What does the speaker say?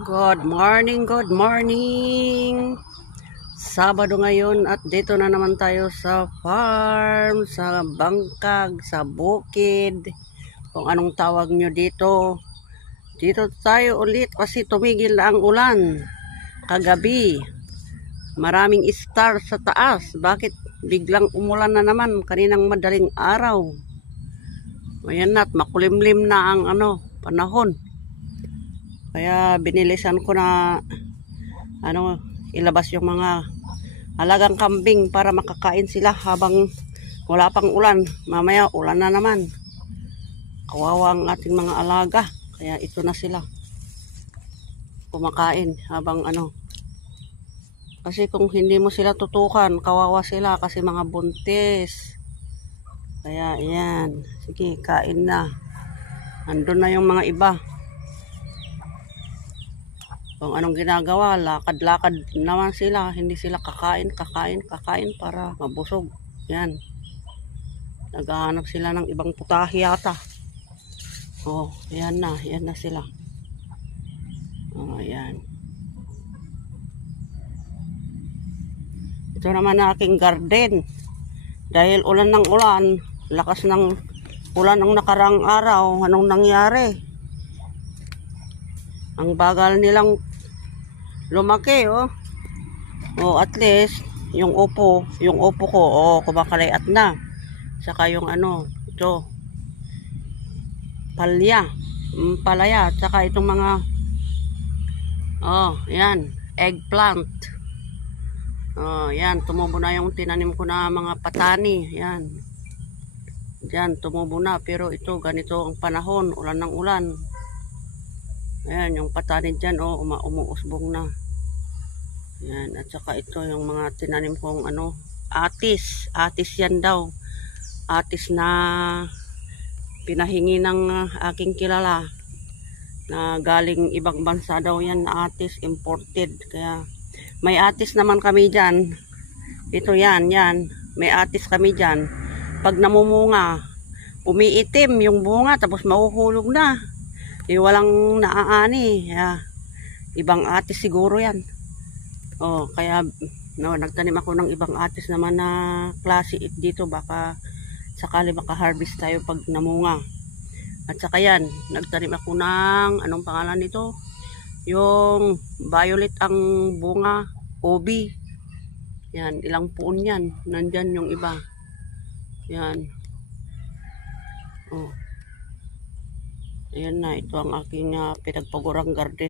Good morning, good morning. Sabado ngayon at dito na naman tayo sa farm, sa bangkag, sa bukid. Kung anong tawag nyo dito. Dito tayo ulit kasi tumigil na ang ulan. Kagabi, maraming star sa taas. Bakit biglang umulan na naman kaninang madaling araw? Ayan na at makulimlim na ang panahon. Kaya binilisan ko na ilabas yung mga alagang kambing para makakain sila habang wala pang ulan. Mamaya ulan na naman. Kawawa ang ating mga alaga. Kaya ito na sila kumakain habang Kasi kung hindi mo sila tutukan, kawawa sila kasi mga buntis. Kaya ayan, sige kain na. Andun na yung mga iba. Kung anong ginagawa, lakad-lakad naman sila. Hindi sila kakain para mabusog. Yan. Naghahanap sila ng ibang putahe yata. Oh, yan na sila. Oh, yan. Ito naman na aking garden. Dahil ulan ng ulan, lakas ng ulan ng nakarang araw, anong nangyari? Ang bagal nilang lumaki, oh. Oh, at least yung upo ko, kumakalayat na. Saka yung ito, palaya, saka itong mga yan, eggplant. Yan, tumubo na yung tinanim ko na mga patani, yan. Diyan, tumubo na, pero ito, ganito ang panahon, ulan ng ulan. Ayan, yung patani dyan, umuusbong na. Yan, at saka ito yung mga tinanim kong atis yan daw. Atis na pinahingi ng aking kilala na galing ibang bansa daw yan na atis, imported. Kaya may atis naman kami dyan. Ito yan, may atis kami dyan. Pag namumunga, umiitim yung bunga tapos mahuhulog na. Walang naaani. Ibang atis siguro yan. Kaya nagtanim ako ng ibang atis naman na klase dito, baka sakali maka-harvest tayo pag namunga. At saka yan, nagtanim ako ng anong pangalan nito? Yung violet ang bunga, obi. Yan, ilang puon yan. Nandyan yung iba. Yan. Ayan na, ito ang aking pinagpagurang garden.